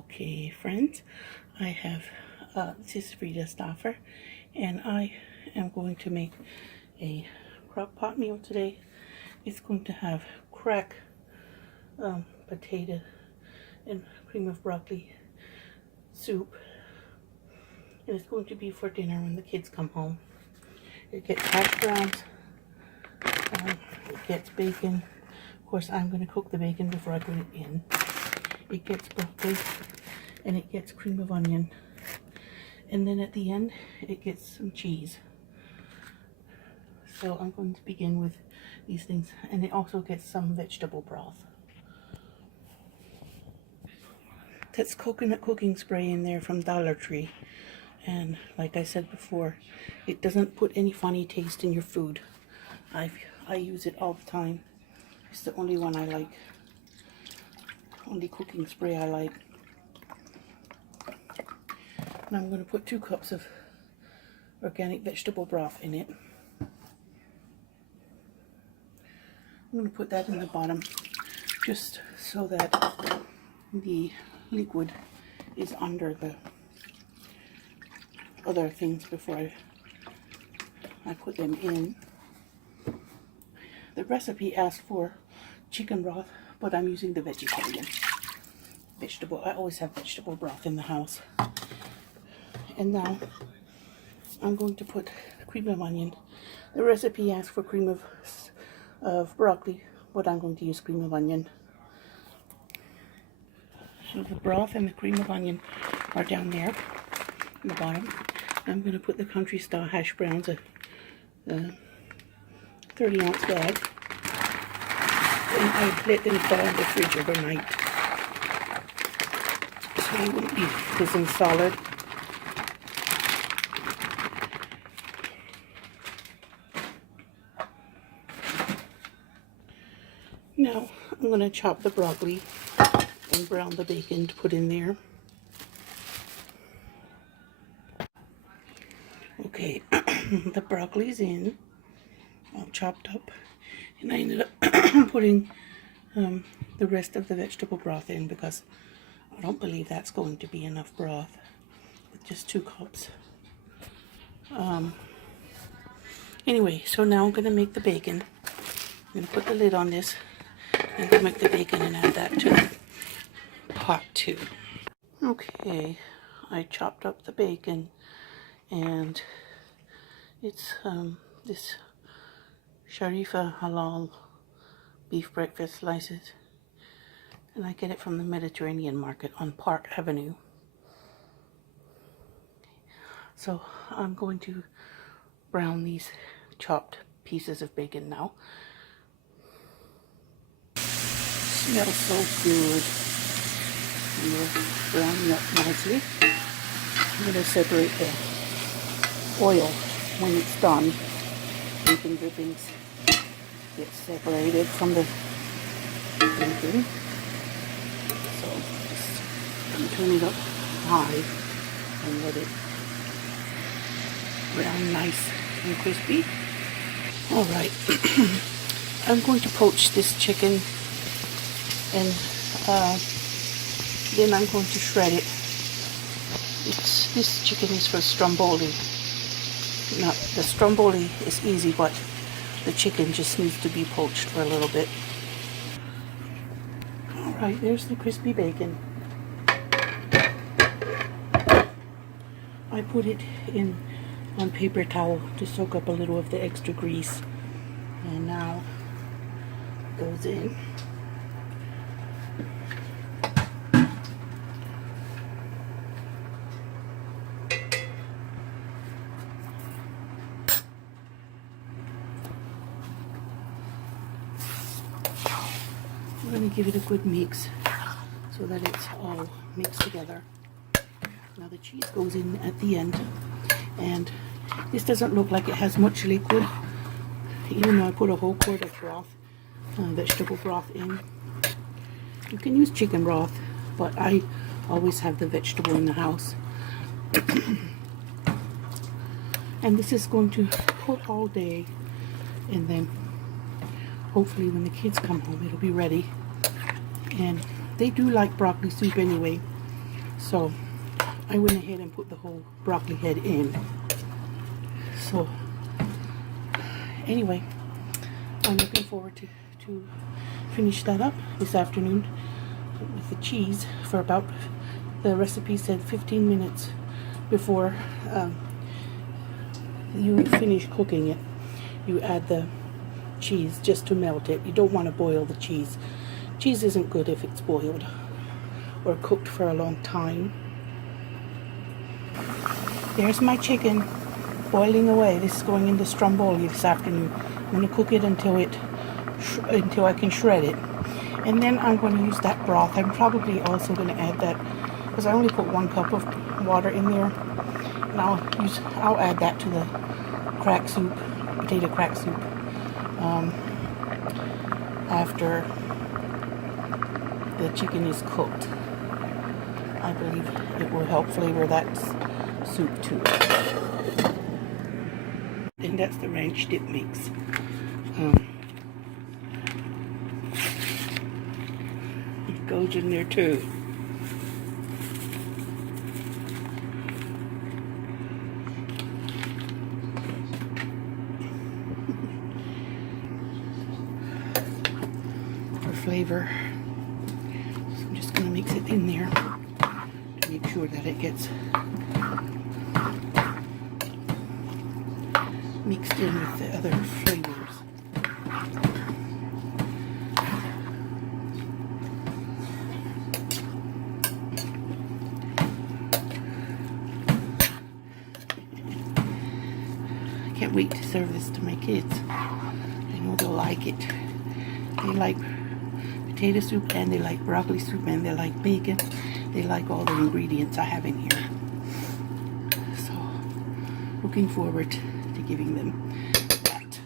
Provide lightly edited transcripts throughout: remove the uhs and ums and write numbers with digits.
Okay, friends, I have this is Rita Stoffer, and I am going to make a crock pot meal today. It's going to have crack, potato, and cream of broccoli soup, and it's going to be for dinner when the kids come home. It gets hash browns, it gets bacon. Of course, I'm going to cook the bacon before I put it in. It gets broccoli, and it gets cream of onion, and then at the end it gets some cheese. So I'm going to begin with these things, and it also gets some vegetable broth. That's coconut cooking spray in there from Dollar Tree, and like I said before, it doesn't put any funny taste in your food. I use it all the time. It's the only one I like. Only cooking spray I like. And I'm going to put 2 cups of organic vegetable broth in it. I'm going to put that in the bottom just so that the liquid is under the other things before I put them in. The recipe asks for chicken broth, but I'm using the vegetarian vegetable. I always have vegetable broth in the house. And now I'm going to put cream of onion. The recipe asks for cream of broccoli, but I'm going to use cream of onion. So the broth and the cream of onion are down there in the bottom. I'm going to put the country style hash browns, a 30-ounce bag, and I let them thaw in the fridge overnight, so they won't be fizzing solid. Now I'm going to chop the broccoli and brown the bacon to put in there. Okay, the broccoli's in, all chopped up, and I ended up putting the rest of the vegetable broth in because I don't believe that's going to be enough broth with just 2 cups. Anyway, so now I'm going to make the bacon. I'm going to put the lid on this and to make the bacon and add that to pot 2. Okay, I chopped up the bacon, and it's this Sharifa halal beef breakfast slices, and I get it from the Mediterranean market on Park Avenue. So I'm going to brown these chopped pieces of bacon now. Smells so good. And they're browning up nicely. I'm going to separate the oil when it's done. Bacon drippings get separated from the bacon. So just turn it up high and let it brown nice and crispy. Alright, I'm going to poach this chicken, and then I'm going to shred it. This chicken is for Stromboli. Now, the Stromboli is easy, but the chicken just needs to be poached for a little bit. Alright, there's the crispy bacon. I put it in on paper towel to soak up a little of the extra grease. And now it goes in. I'm going to give it a good mix so that it's all mixed together. Now the cheese goes in at the end, and this doesn't look like it has much liquid, even though I put a whole quart of broth, vegetable broth in. You can use chicken broth, but I always have the vegetable in the house. And this is going to cook all day, and then hopefully when the kids come home it'll be ready. And they do like broccoli soup anyway, So I went ahead and put the whole broccoli head in. So anyway, I'm looking forward to finish that up this afternoon with the cheese for about, the recipe said 15 minutes before you finish cooking it. You add the cheese just to melt it. You don't want to boil the cheese. Cheese isn't good if it's boiled or cooked for a long time. There's my chicken boiling away. This is going into Stromboli this afternoon. I'm going to cook it until I can shred it. And then I'm going to use that broth. I'm probably also going to add that, because I only put 1 cup of water in there. And I'll add that to the crack soup, potato crack soup, after the chicken is cooked. I believe it will help flavor that soup too. And that's the ranch dip mix. It goes in there too. For flavor. So I'm just going to mix it in there to make sure that it gets mixed in with the other flavors. I can't wait to serve this to my kids. I know they'll like it. They like potato soup, and they like broccoli soup, and they like bacon. They like all the ingredients I have in here. So, looking forward to giving them that.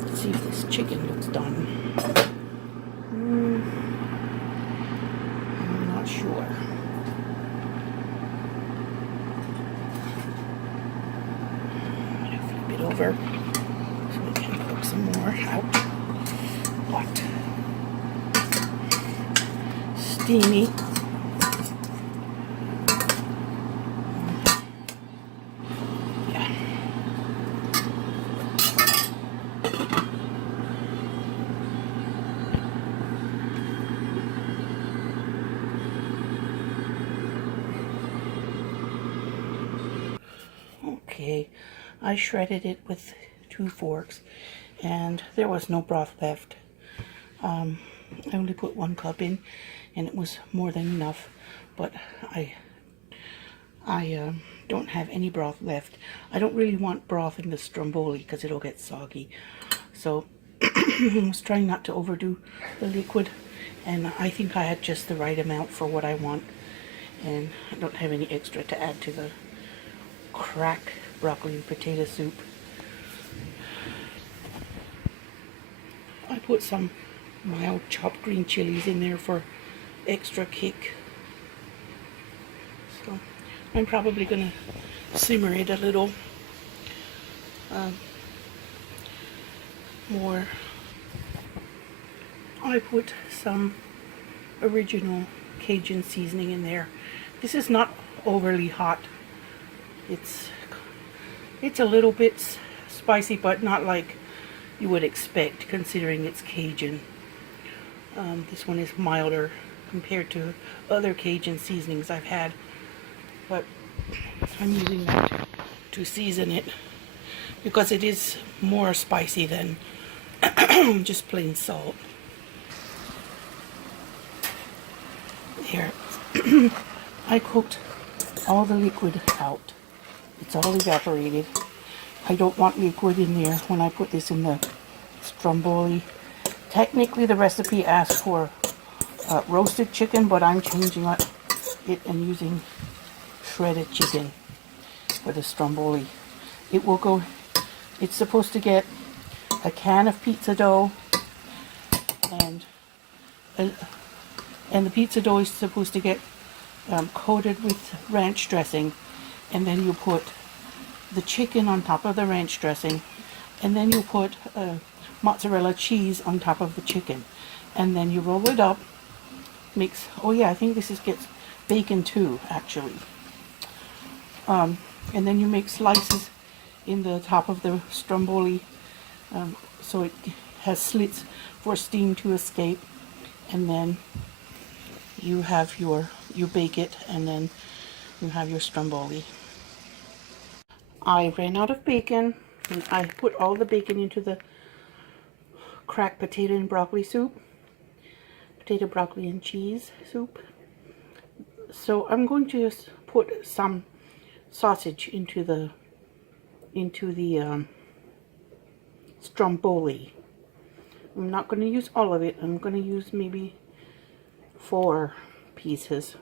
Let's see if this chicken looks done. I'm not sure. I'm going to flip it over so we can cook some more out. Hot. Steamy. Okay, I shredded it with 2 forks, and there was no broth left. I only put 1 cup in, and it was more than enough, but I don't have any broth left. I don't really want broth in the Stromboli because it'll get soggy. So I was trying not to overdo the liquid, and I think I had just the right amount for what I want, and I don't have any extra to add to the crack broccoli and potato soup. I put some mild chopped green chilies in there for extra kick. So I'm probably gonna simmer it a little more. I put some original Cajun seasoning in there. This is not overly hot. It's a little bit spicy, but not like you would expect considering it's Cajun. This one is milder compared to other Cajun seasonings I've had, but I'm using that to season it because it is more spicy than just plain salt. Here, I cooked all the liquid out. It's all evaporated. I don't want liquid in there when I put this in the Stromboli. Technically the recipe asks for roasted chicken, but I'm changing it and using shredded chicken for the Stromboli. It will go, it's supposed to get a can of pizza dough, and the pizza dough is supposed to get coated with ranch dressing, and then you put the chicken on top of the ranch dressing, and then you put mozzarella cheese on top of the chicken. And then you roll it up, mix, oh yeah, I think this gets bacon too, actually. And then you make slices in the top of the stromboli, so it has slits for steam to escape. And then you have you bake it, and then you have your stromboli. I ran out of bacon, and I put all the bacon into the cracked potato and broccoli soup. Potato, broccoli, and cheese soup. So I'm going to just put some sausage into the stromboli. I'm not going to use all of it. I'm going to use maybe 4 pieces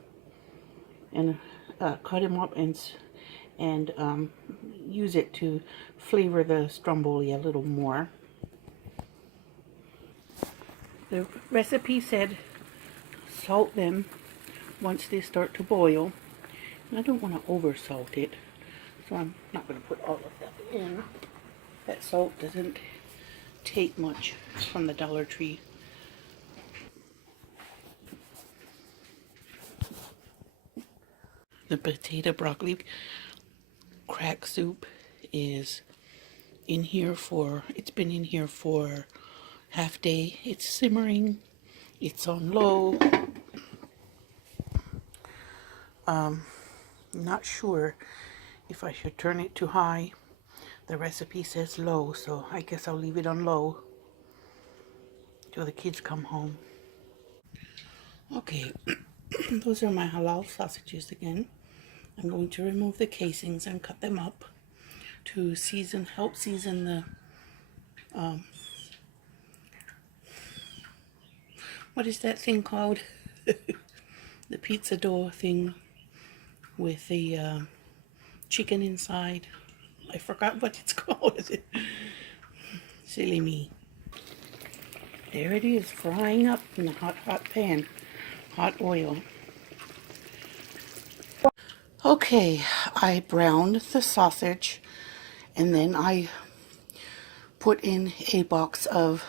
and cut them up and use it to flavor the stromboli a little more. The recipe said salt them once they start to boil. And I don't want to over salt it, so I'm not going to put all of that in. That salt doesn't take much from the Dollar Tree. The potato broccoli crack soup is in here it's been in here for half day. It's simmering. It's on low. Not sure if I should turn it to high. The recipe says low, so I guess I'll leave it on low till the kids come home. Okay, those are my halal sausages again. I'm going to remove the casings and cut them up to help season the, what is that thing called? The pizza dough thing with the chicken inside. I forgot what it's called. Silly me. There it is, frying up in a hot pan. Hot oil. Okay, I browned the sausage, and then I put in a box of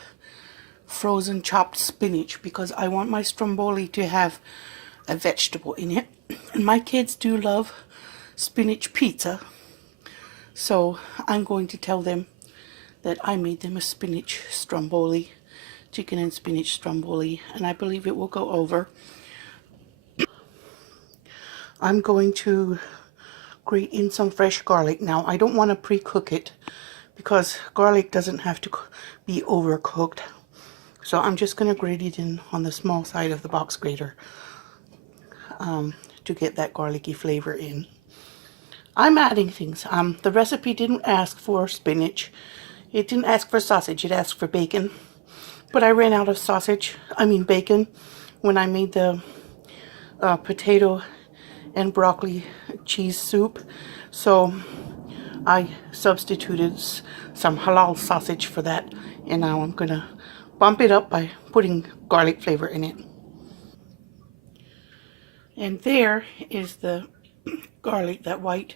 frozen chopped spinach because I want my stromboli to have a vegetable in it. And my kids do love spinach pizza, so I'm going to tell them that I made them a spinach stromboli, chicken and spinach stromboli, and I believe it will go over. I'm going to grate in some fresh garlic. Now, I don't want to pre-cook it because garlic doesn't have to be overcooked. So I'm just going to grate it in on the small side of the box grater to get that garlicky flavor in. I'm adding things. The recipe didn't ask for spinach. It didn't ask for sausage. It asked for bacon. But I ran out of bacon when I made the potato and broccoli cheese soup. So I substituted some halal sausage for that. And now I'm going to bump it up by putting garlic flavor in it. And there is the garlic. That white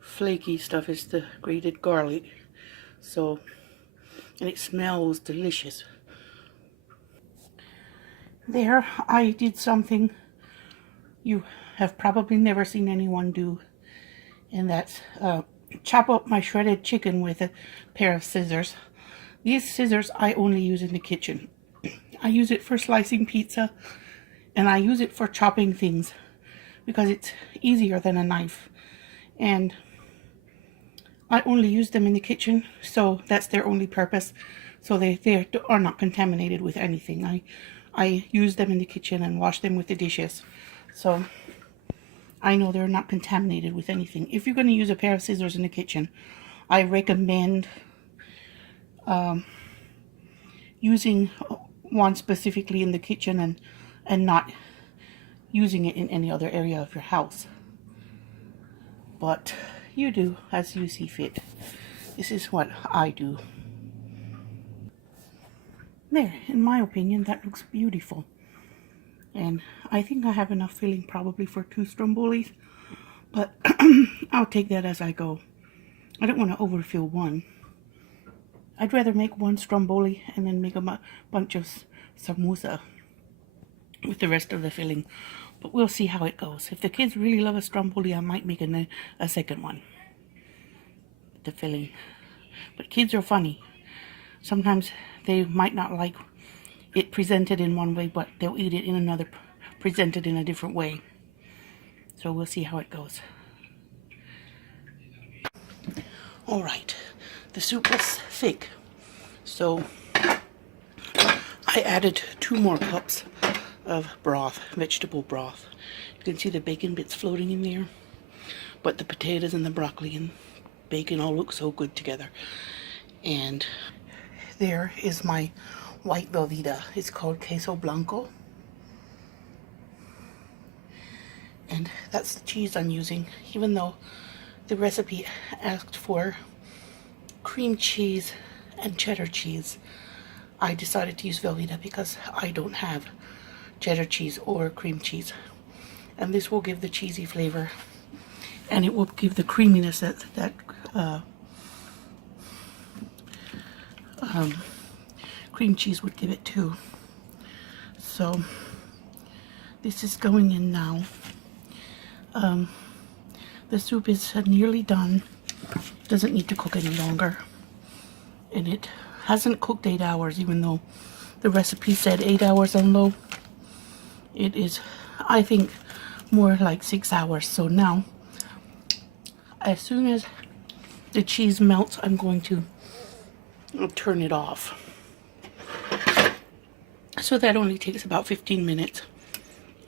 flaky stuff is the grated garlic. So, and it smells delicious. There, I did something you have probably never seen anyone do, and that's chop up my shredded chicken with a pair of scissors. These scissors I only use in the kitchen. I use it for slicing pizza, and I use it for chopping things because it's easier than a knife. And I only use them in the kitchen, so that's their only purpose. So they are not contaminated with anything. I use them in the kitchen and wash them with the dishes. So I know they're not contaminated with anything. If you're going to use a pair of scissors in the kitchen, I recommend using one specifically in the kitchen and not using it in any other area of your house. But you do as you see fit. This is what I do. There, in my opinion, that looks beautiful. And I think I have enough filling probably for 2 strombolis, but I'll take that as I go. I don't want to overfill one. I'd rather make one Stromboli and then make a bunch of samosa with the rest of the filling. But we'll see how it goes. If the kids really love a Stromboli, I might make a second one. The filling. But kids are funny. Sometimes they might not like it presented in one way, but they'll eat it in another, presented in a different way. So we'll see how it goes. Alright, the soup was thick, so I added 2 more cups of broth, vegetable broth. You can see the bacon bits floating in there, but the potatoes and the broccoli and bacon all look so good together. And there is my white Velveeta. It's called queso blanco. And that's the cheese I'm using, even though the recipe asked for cream cheese and cheddar cheese. I decided to use Velveeta because I don't have cheddar cheese or cream cheese. And this will give the cheesy flavor, and it will give the creaminess that cream cheese would give it too. So this is going in now. The soup is nearly done. Doesn't need to cook any longer. And it hasn't cooked 8 hours, even though the recipe said 8 hours on low. It is, I think, more like 6 hours. So now, as soon as the cheese melts, I'm going to turn it off. So that only takes about 15 minutes.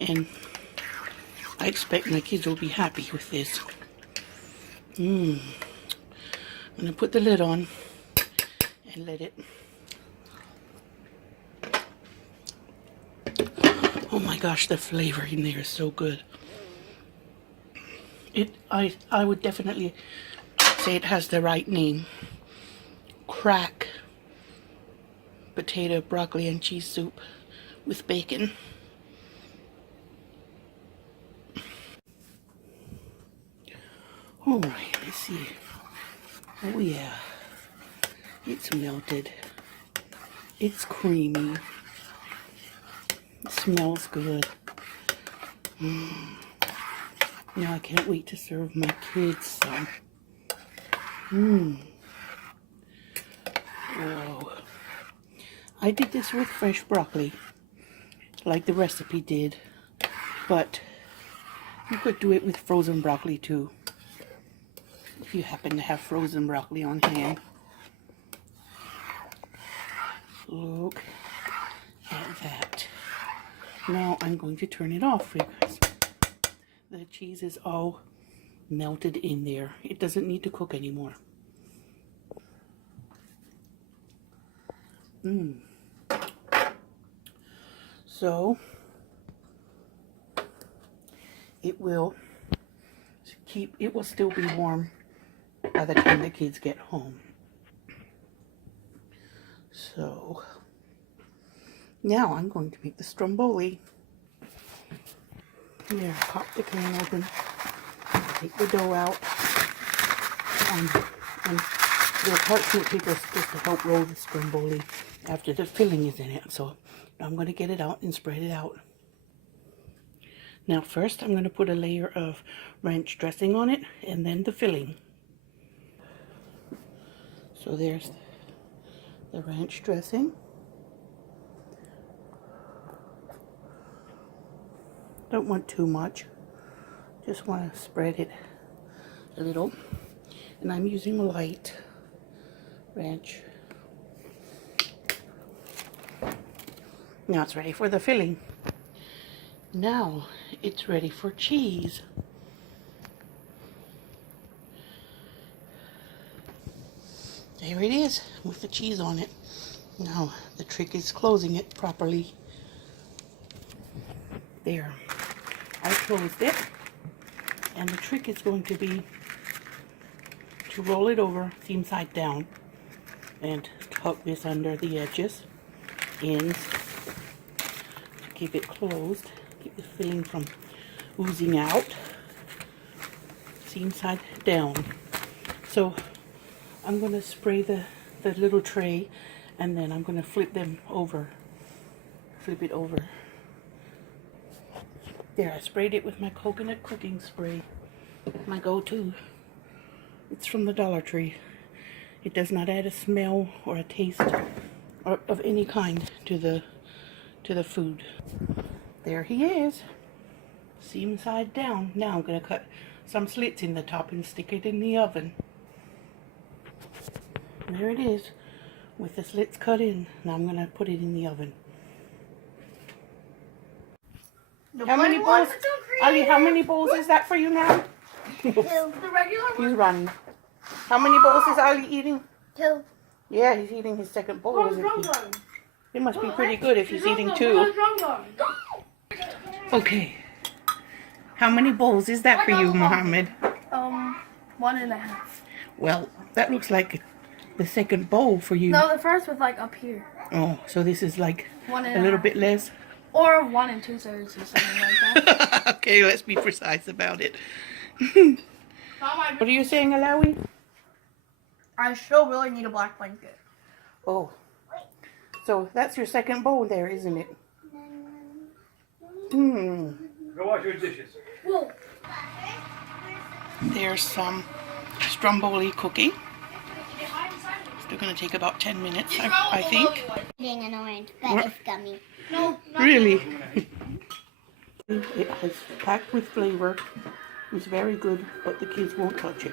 And I expect my kids will be happy with this. I'm going to put the lid on and let it. Oh my gosh, the flavor in there is so good. I would definitely say it has the right name. Crock potato, broccoli, and cheese soup with bacon. All right, let's see. Oh yeah, it's melted. It's creamy. It smells good. Now I can't wait to serve my kids some. Whoa. I did this with fresh broccoli, like the recipe did, but you could do it with frozen broccoli too, if you happen to have frozen broccoli on hand. Look at that. Now I'm going to turn it off because the cheese is all melted in there. It doesn't need to cook anymore. So it will still be warm by the time the kids get home. So now I'm going to make the Stromboli. There, pop the can open, take the dough out, and the parchment paper is supposed to help roll the Stromboli after the filling is in it. So I'm going to get it out and spread it out. Now first I'm going to put a layer of ranch dressing on it and then the filling. So there's the ranch dressing. Don't want too much, just want to spread it a little, and I'm using light ranch. Now it's ready for the filling. Now it's ready for cheese. There it is with the cheese on it. Now the trick is closing it properly. There, I closed it, and the trick is going to be to roll it over seam side down and tuck this under the edges, ends, to keep it closed, keep the filling from oozing out, seam side down. So I'm going to spray the the little tray, and then I'm going to flip them over. Flip it over. There, I sprayed it with my coconut cooking spray. My go-to. It's from the Dollar Tree. It does not add a smell or a taste or of any kind to the food. There he is. Seam side down. Now I'm going to cut some slits in the top and stick it in the oven. There it is, with the slits cut in. Now I'm going to put it in the oven. How many bowls? Ali, how many bowls is that for you now? 2. The regular one? He's running. How many bowls is Ali eating? 2. Yeah, he's eating his second bowl, isn't he? It must be pretty good if he's eating 2. Okay. How many bowls is that for you, Mohammed? 1.5. Well, that looks like the second bowl for you. No, the first was like up here. Oh, so this is like 1.5. a little bit less? Or 1 2/3 or something like that. Okay, let's be precise about it. What are you saying, Alawi? I still really need a black blanket. Oh, so that's your second bowl there, isn't it? Go wash your dishes. Whoa. There's some Stromboli cooking. Still going to take about 10 minutes, I think. Being an orange, but it's gummy. No, Really? It has packed with flavor. It's very good, but the kids won't touch it.